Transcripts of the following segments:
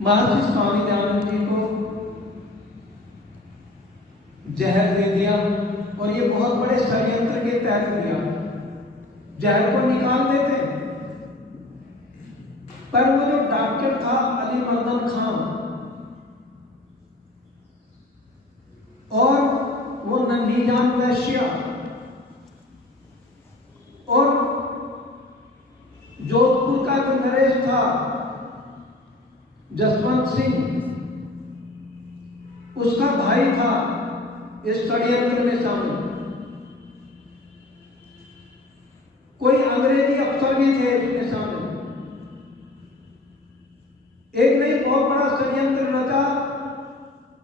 महर्षि स्वामी दयानंद जी को जहर दे दिया और ये बहुत बड़े षड्यंत्र के तहत दिया। जहर को निकाल देते, पर वो जो डॉक्टर था अली मर्दन खान और वो नन्ही जान वैश्या और जोधपुर का जो नरेश था जसवंत सिंह, उसका भाई था इस षड्यंत्र में शामिल। कोई अंग्रेजी अफसर भी थे इसमें शामिल। एक नहीं बहुत बड़ा षड्यंत्र रचा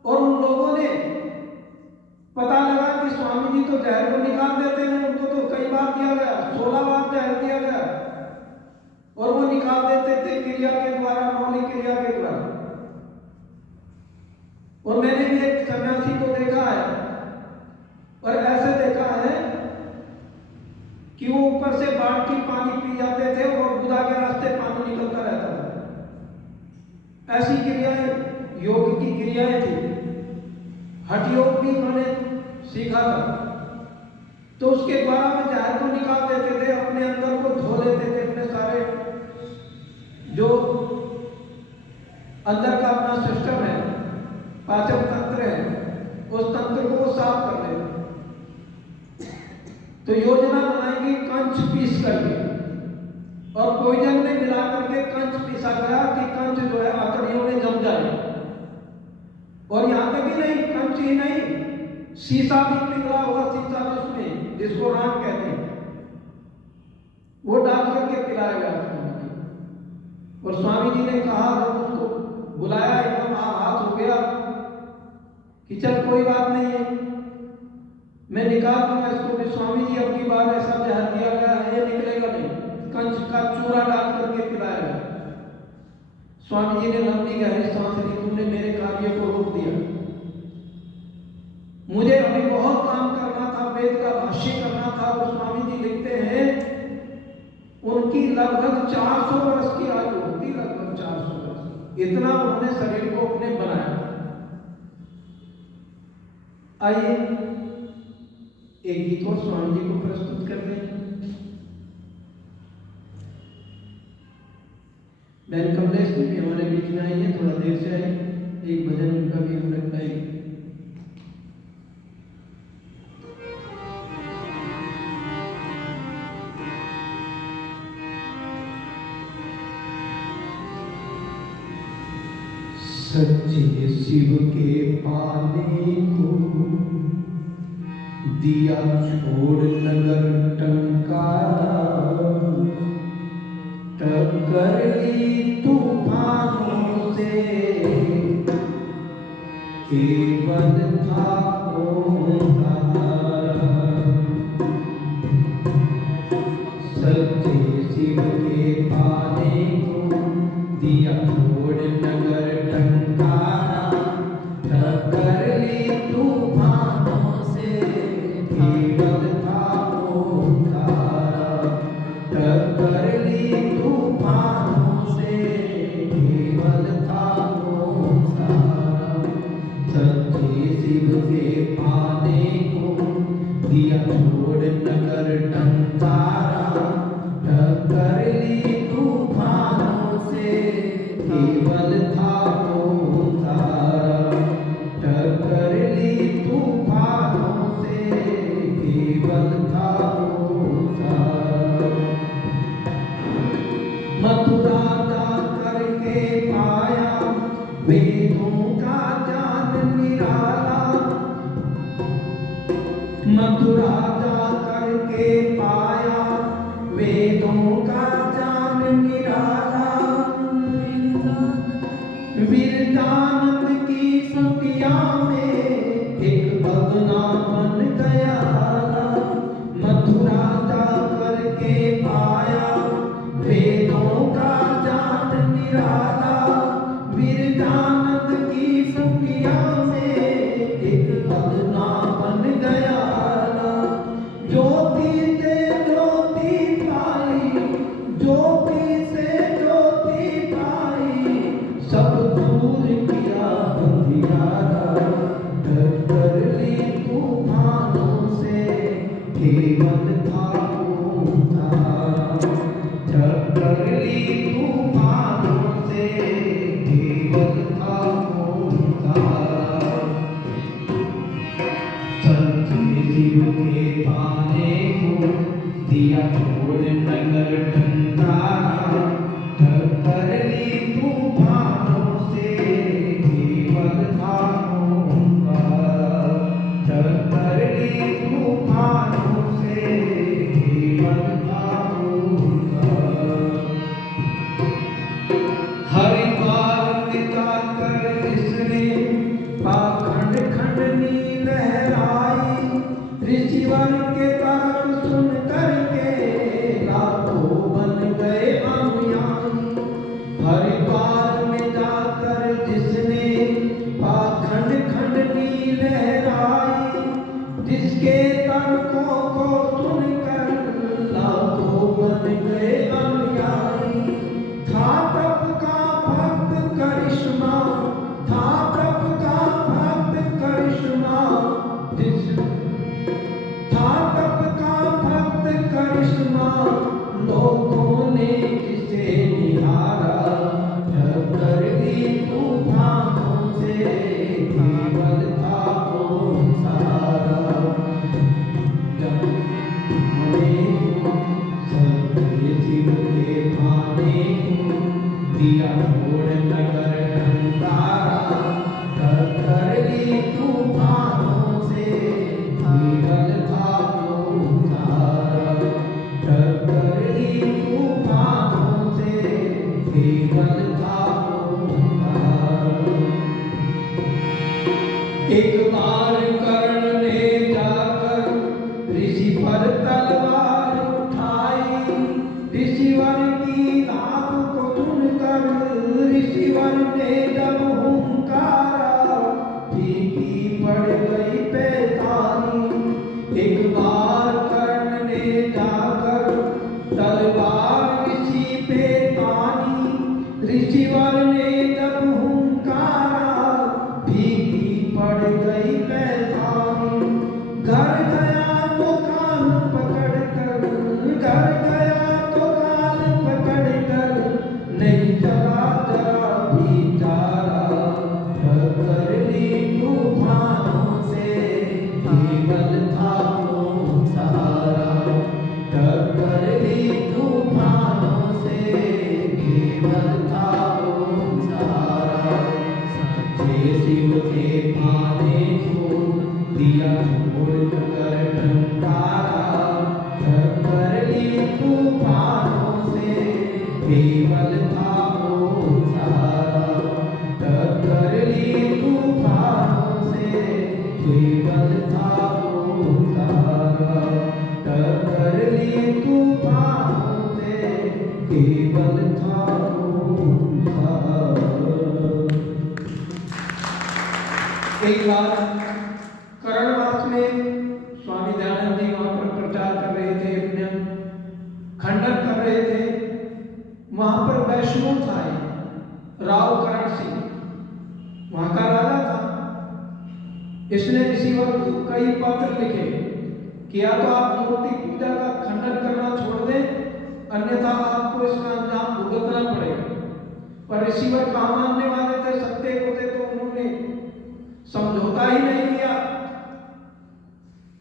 और उन लोगों ने पता लगा कि स्वामी जी तो जहर को निकाल देते हैं, उनको तो कई बार दिया गया, 16 बार जहर दिया गया और वो निकाल देते थे क्रिया के द्वारा, मौलिक क्रिया के द्वारा। और मैंने भी एक सन्यासी को देखा है और ऐसे देखा है कि वो ऊपर से बाल्टी पानी पी जाते थे और गुदा के रास्ते पानी निकलता रहता था। ऐसी क्रियाएं योग की क्रियाएं थी। हठ योग भी उन्होंने सीखा था, तो उसके द्वारा में जहर को निकाल देते थे, अपने अंदर को धो लेते थे, अपने सारे जो अंदर का अपना सिस्टम है, पाचन तंत्र है, उस तंत्र को वो साफ कर लेते। तो योजना बनाएंगे कंच पीस करके और पॉइजन में मिला करके कंच पीसा गया कि कंच जो है आंतड़ियों में जम जाए। और यहां तक ही नहीं, कंच ही नहीं, शीशा भी पिघला हुआ, शीशा उसमें जिसको राम कहते हैं, वो डाल करके पिलाया गया। और स्वामी जी ने कहा, जब उसको बुलाया एकदम हाथ हो गया कि चल कोई बात नहीं है, मैं निकाल दूंगा इसको। भी स्वामी जी अब की बार ऐसा जहर दिया गया है, ये निकलेगा नहीं, कंच का चूरा डाल करके पिलाया गया। स्वामी जी ने लंबी गहरी सांस ली, तुमने मेरे कार्य को रोक दिया, मुझे अभी बहुत काम करना था, वेद का भाष्य करना था। और स्वामी जी लिखते हैं उनकी लगभग 400 वर्ष की आयु होती, लगभग 400 वर्ष, इतना उन्होंने शरीर को अपने बनाया। आइए एक गीत और स्वामी जी को प्रस्तुत करते हैं। बहन कमलेश भी हमारे बीच में आई है, थोड़ा देर से आई, एक भजन उनका भी हम रख पाएंगे। सच्चे शिव के पाने को दिया छोड़ नगर टंकारा, टक्कर ली तूफानों से, केवल था ओंकार। सच्चे शिव के पाने को दिया छोड़ नगर टंकारा, टक्कर ली तूफानों से, केवल था ओंकार। टक्कर ली तूफानों से, केवल था ओंकार। सच्चे शिव के पाने को दिया छोड़ नगर टंकारा, टक्कर ली तूफानों से, केवल था ओंकार। टक्कर ली तूफानों से, केवल था ओंकार। मथुरा जा करके पाया वेदों का ज्ञान निराला, मथुरा जा करके पाया वेदों का ज्ञान निराला। विरजानंद की सतिया में एक भगना बन गया, मथुरा जा करके पाया वेदों का ज्ञान निराला। विरजानंद की सतिया में एक भगना बन गया, ज्योति से ज्योति का छोड़ नगर ठंडारा, टक्कर ली तूफानों से केवल था ओंकार, टक्कर ली तूफानों से केवल था ओंकार। हरिद्वार निकाल कर जिसने पाखंड खंडनी लहराई, ऋषिवर के तर्क सुन करके लाखों बन गए अनुयायी। हरिद्वार में जाकर जिसने पाखंड खंडनी लहराई, जिसके तर्कों को सुनकर लाखों बन गए अनुयायी। था तप का भक्त करिश्मा, था तप का भक्त करिश्मा, था तप का भक्त करिश्मा, लोगों ने जिसे निहारा, टक्कर दी तूफानों से केवल था वो सहारा। सबके शिव के पाने को दिया छोड़ नगर ठंडारा, टक्कर ली तूफानों से केवल था वो सहारा, टक्कर ली तूफानों से केवल था वो सहारा। एक बार कर्ण ने जाकर ऋषि पर तलवार उठाई, ऋषिवर की बात को सुनकर ऋषिवर ने जब हुंकारा, फीकी पड़ गई पैतानी। एक बार कर्ण ने जाकर तलवार ऋषि पे तानी, ऋषिवर ने जब हुंकारा, फीकी पड़ गई पैतानी। घर गया तो कान पकड़ कर, घर गया तो कान पकड़ कर, नहीं चला जरा भी चारा, टक्कर ली तूफानों से केवल था वो सहारा, टक्कर ली तूफानों से केवल था वो सहारा। सच्चे शिव के पाने को दिया छोड़ नगर ठंडारा, टक्कर ली तूफानों से केवल था वो सहारा, टक्कर ली तूफानों से केवल था वो सहारा, टक्कर ली तूफानों से केवल था वो सहारा। एक बार करणवास में स्वामी दयानंद जी वहां पर प्रचार कर रहे थे, अपने खंडन कर रहे थे। वहां पर वैष्णव था राव करण सिंह, वहां का राजा था। इसने ऋषिवर को कई पत्र लिखे कि या तो आप मूर्ति पूजा का खंडन करना छोड़ दें, अन्यथा आपको इसका अंजाम भुगतना पड़ेगा। पर ऋषिवर कहाँ मानने वाले थे, सत्य को थे, तो उन्होंने समझौता ही नहीं किया।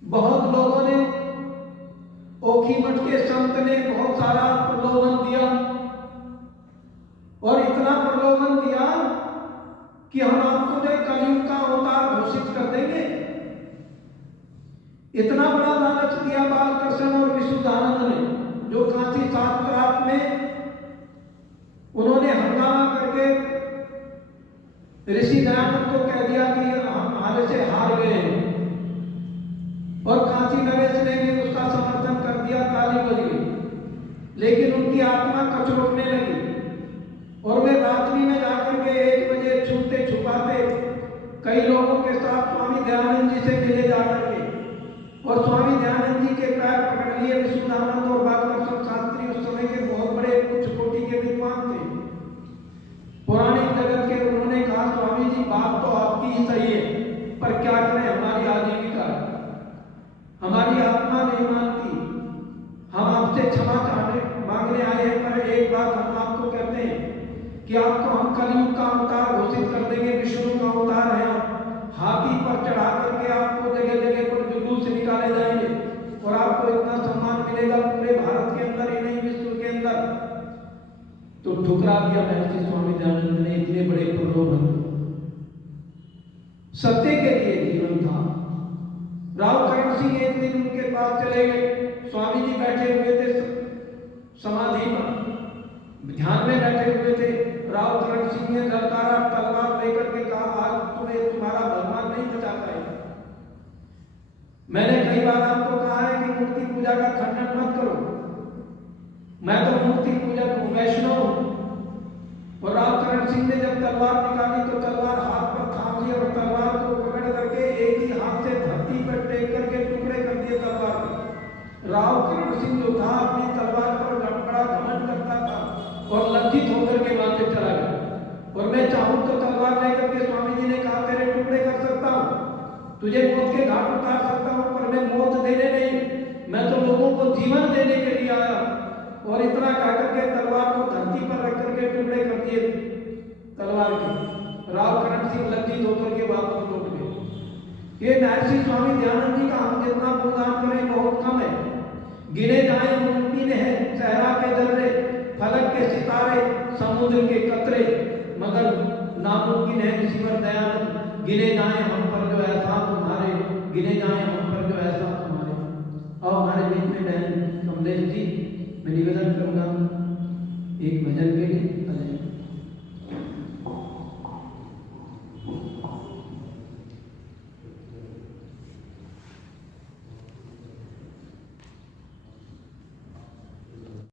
बहुत लोगों ने, ओखी मठ के संत ने बहुत सारा प्रलोभन दिया, और इतना प्रलोभन दिया कि हम आपको जो कलयुग का अवतार घोषित कर देंगे। इतना बड़ा लालच दिया बालकृष्ण और विशुद्धानंद ने, जो काशी शास्त्रार्थ में उन्होंने हंगामा करके ऋषि दयानंद को कह दिया कि हम हारे से हार गए हैं, और काशी नरेश ने भी उसका समर्थन कर दिया, ताली बज गई। लेकिन उनकी आत्मा कचरोटने लगी, और वे रात्रि में जाकर के 1 बजे छुपते छुपाते कई लोगों के साथ स्वामी दयानंद जी से मिले जाकर के, और स्वामी दयानंद जी के पैर पकड़ लिए। विशुद्धानंद और बालकृष्ण शास्त्री उस समय के बहुत बड़े उच्च कोटि के विद्वान थे, पौराणिक जगत के। उन्होंने कहा, स्वामी जी बात तो आपकी ही सही है, पर क्या करें, हमारी आजीविका, हमारी आत्मा नहीं मानती। हम आपसे क्षमा मांगने आए हैं, पर एक बात हम आपको कहते हैं कि आपको हम कलयुग का अवतार घोषित कर देंगे, विष्णु का अवतार है। हाथी पर चढ़ा करके आपको जगह जगह पर जुलूस निकाले जाएंगे, और आपको इतना सम्मान मिलेगा पूरे भारत के अंदर ही नहीं विश्व के अंदर, तो ठुकरा दिया महर्षि स्वामी दयानंद ने इतने बड़े प्रलोभन। सत्य के लिए जीवन था। रावकरण सिंह एक दिन उनके पास चले गए। स्वामी जी बैठे हुए थे समाधि पर, ध्यान में बैठे हुए थे। रावकरण सिंह ने ललकारा, तलवार लेकर के कहा, आज तुम्हें तुम्हारा भगवान नहीं बचा पाएगा। मैंने कई बार आपको कहा है कि मूर्ति पूजा का खंडन मत करो, मैं तो मूर्ति पूजक हूं, वैष्णव हूं। और रावकरण सिंह ने जब तलवार निकाली तो तलवार हाथ पर थाम ली और तलवार को पकड़ करके एक ही हाथ से धरती पर टेक करके टुकड़े कर दिए तलवार को। रावकरण सिंह जो था अपनी तलवार पर बड़ा घमंड करता था और लज्जित होकर के वहां से चला गया। और मैं चाहूं तो तलवार लेकर के स्वामी जी ने कहा तेरे टुकड़े कर सकता हूं, तुझे मौत के घाट उतार सकता हूं, पर मैं मौत देने नहीं, मैं तो लोगों को जीवन देने के लिए आया। और इतना कहकर के तलवार को धरती पर रख करके टुकड़े कर दिए तलवार के। रावकरण सिंह लज्जित होकर के वापस लौट गए। ये महर्षि स्वामी दयानंद जी का हम जितना गुणगान करें बहुत कम है। गिने जाए मुमकिन है सहरा के दर्रे, फलक के सितारे, समुद्र के कतरे, मगर नामुमकिन है किसी पर दयानंद। गिने जाए हम पर जो ऐसा तुम्हारे, गिने जाए हम पर जो ऐसा तुम्हारे। और हमारे बीच में बहन कमलेश जी, मैं निवेदन करूंगा एक भजन के लिए।